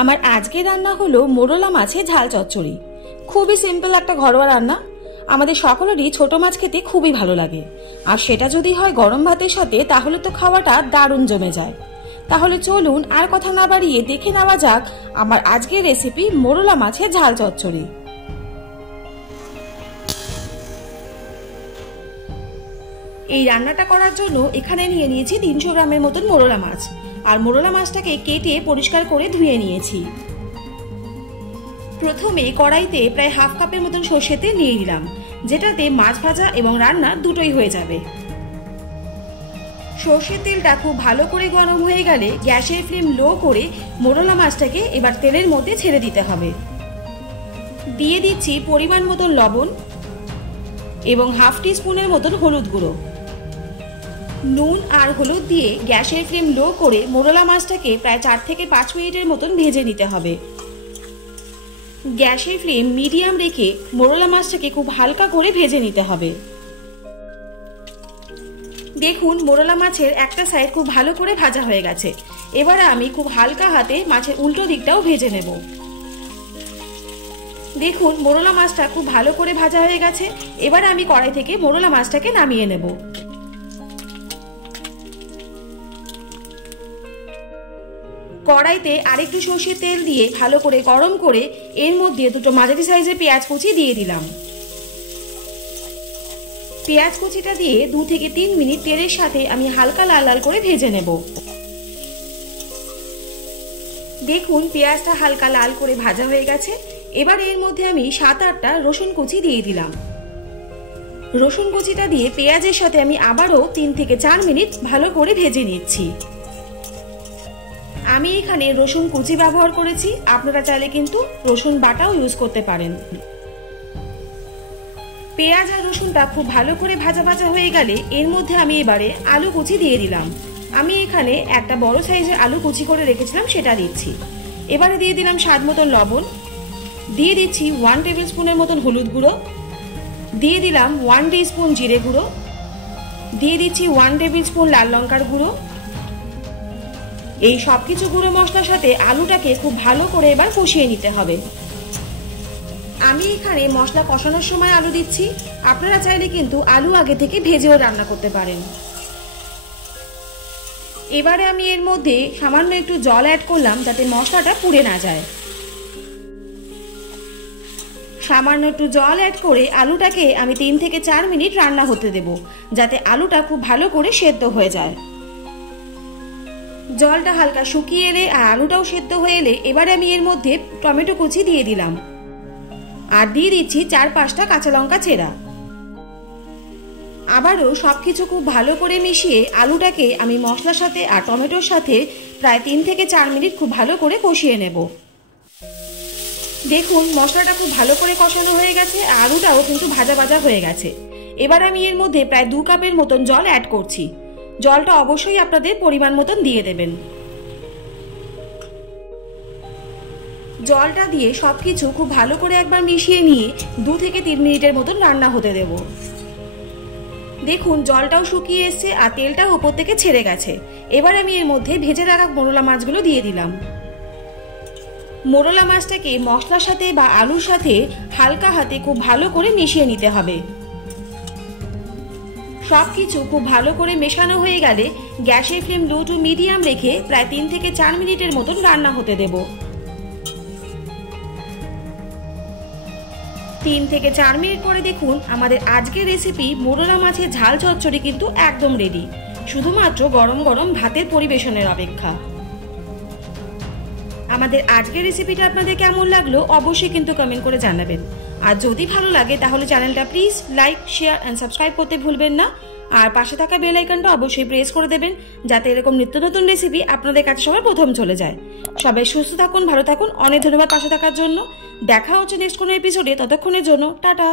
আমার আজকে রান্না হলো মোরলা মাছের ঝাল চচ্চড়ি। খুবই সিম্পল একটা ঘরোয়া রান্না। আমাদের সকলেরই ছোট মাছ খেতে খুবই ভালো লাগে, আর সেটা যদি হয় গরম ভাতের সাথে তাহলে তো খাওয়াটা দারুণ জমে যায়। তাহলে চলুন আর কথা না বাড়িয়ে দেখে নেওয়া যাক আমার আজকের রেসিপি মোরলা মাছের ঝাল চচ্চড়ি। এই রান্নাটা করার জন্য এখানে নিয়ে নিয়েছি 300 গ্রামের মতন মোরলা মাছ, আর মোরলা মাছটাকে কেটে পরিষ্কার করে ধুয়ে নিয়েছি। প্রথমে কড়াইতে প্রায় হাফ কাপের মতন সর্ষের তেল নিয়ে নিলাম, যেটাতে মাছ ভাজা এবং রান্না দুটোই হয়ে যাবে। সর্ষের তেলটা খুব ভালো করে গরম হয়ে গেলে গ্যাসের ফ্লেম লো করে মোরলা মাছটাকে এবার তেলের মধ্যে ছেড়ে দিতে হবে। দিয়ে দিচ্ছি পরিমাণ মতন লবণ এবং হাফ টিস্পুনের মতন হলুদ গুঁড়ো। নুন আর হলুদ দিয়ে গ্যাসের ফ্লেম লো করে মোরলা মাছটাকে প্রায় 4 থেকে 5 মিনিটের মতন ভেজে নিতে হবে। গ্যাসের ফ্লেম মিডিয়াম রেখে মোরলা মাছটাকে খুব হালকা করে ভেজে নিতে হবে। দেখুন মোরলা মাছের একটা সাইড খুব ভালো করে ভাজা হয়ে গেছে। এবার আমি খুব হালকা হাতে মাছের উল্টো দিকটাও ভেজে নেব। দেখুন মোরলা মাছটা খুব ভালো করে ভাজা হয়ে গেছে। এবার আমি কড়াই থেকে মোরলা মাছটাকে নামিয়ে নেব। কড়াইতে আরেকটু সর্ষের তেল দিয়ে ভালো করে গরম করে এর মধ্যে দুটো মাঝারি সাইজের পেঁয়াজ কুচি দিয়ে দিলাম। পেঁয়াজ কুচিটা দিয়ে 2 থেকে 3 মিনিট তেলের সাথে আমি হালকা লাল লাল করে ভেজে নেব। দেখুন পেঁয়াজটা হালকা লাল করে ভাজা হয়ে গেছে। এবার এর মধ্যে আমি 7-8টা রসুন কুচি দিয়ে দিলাম। রসুন কুচিটা দিয়ে পেঁয়াজের সাথে আমি আবারও 3 থেকে 4 মিনিট ভালো করে ভেজে নিচ্ছি। আমি এখানে রসুন কুচি ব্যবহার করেছি, আপনারা চাইলে কিন্তু রসুন বাটাও ইউজ করতে পারেন। পেঁয়াজ আর রসুনটা খুব ভালো করে ভাজা ভাজা হয়ে গেলে এর মধ্যে আমি এবারে আলু কুচি দিয়ে দিলাম। আমি এখানে একটা বড় সাইজের আলু কুচি করে রেখেছিলাম, সেটা দিচ্ছি। এবারে দিয়ে দিলাম স্বাদ মতন লবণ, দিয়ে দিচ্ছি 1 টেবিল স্পুনের মতন হলুদ গুঁড়ো, দিয়ে দিলাম 1 টিস্পুন জিরে গুঁড়ো, দিয়ে দিচ্ছি 1 টেবিল স্পুন লাল লঙ্কার গুঁড়ো। এই সবকিছু গুঁড়ো মশলার সাথে আলুটাকে খুব ভালো করে এবার কষিয়ে নিতে হবে। আমি এখানে মশলা কষানোর সময় আলু দিচ্ছি, আপনারা চাইলে কিন্তু আলু আগে থেকে ভেজেও রান্না করতে পারেন। এবারে আমি এর মধ্যে সামান্য একটু জল অ্যাড করলাম যাতে মশলাটা পুড়ে না যায়। সামান্য একটু জল অ্যাড করে আলুটাকে আমি 3 থেকে 4 মিনিট রান্না হতে দেব, যাতে আলুটা খুব ভালো করে সেদ্ধ হয়ে যায়। জলটা হালকা শুকিয়ে এলে আর আলুটাও সেদ্ধ হয়ে এলে এবারে আমি এর মধ্যে টমেটো কুচি দিয়ে দিলাম, আর দিয়ে দিচ্ছি 4-5টা কাঁচা লঙ্কা চেরা। আবারও সবকিছু খুব ভালো করে মিশিয়ে আলুটাকে আমি মশলার সাথে আর টমেটোর সাথে প্রায় 3 থেকে 4 মিনিট খুব ভালো করে কষিয়ে নেব। দেখুন মশলাটা খুব ভালো করে কষানো হয়ে গেছে, আলুটাও কিন্তু ভাজা ভাজা হয়ে গেছে। এবার আমি এর মধ্যে প্রায় 2 কাপের মতন জল অ্যাড করছি। জলটা অবশ্যই আপনাদের পরিমাণ মতন দিয়ে দেবেন। জলটা দিয়ে সবকিছু খুব ভালো করে একবার মিশিয়ে নিয়ে 2 থেকে 3 মিনিটের মতন রান্না হতে দেব। দেখুন জলটাও শুকিয়ে এসছে আর তেলটাও উপর থেকে ছেড়ে গেছে। এবার আমি এর মধ্যে ভেজে রাখা মোরলা মাছগুলো দিয়ে দিলাম। মোরলা মাছটাকে মশলার সাথে বা আলুর সাথে হালকা হাতে খুব ভালো করে মিশিয়ে নিতে হবে। সবকিছু খুব ভালো করে মেশানো হয়ে গেলে গ্যাসের ফ্লেম লো টু মিডিয়াম রেখে প্রায় 3 থেকে 4 মিনিটের মতন রান্না হতে দেব। 3 থেকে 4 মিনিট পরে দেখুন আমাদের আজকের রেসিপি মোরলা মাছের ঝাল চচ্চড়ি কিন্তু একদম রেডি। শুধুমাত্র গরম গরম ভাতের পরিবেশনের অপেক্ষা। আমাদের আজকের রেসিপিটা আপনাদের কেমন লাগলো অবশ্যই কিন্তু কমেন্ট করে জানাবেন। আর যদি ভালো লাগে তাহলে চ্যানেলটা please like, share and subscribe করতে ভুলবেন না। আর পাশে থাকা বেল আইকনটা অবশ্যই প্রেস করে দেবেন, যাতে এরকম নিত্য নতুন রেসিপি আপনাদের কাছে সবার প্রথম চলে যায়। সবাই সুস্থ থাকুন, ভালো থাকুন। অনেক ধন্যবাদ পাশে থাকার জন্য। দেখা হচ্ছে নেক্সট কোনো এপিসোডে। ততক্ষণের জন্য টাটা।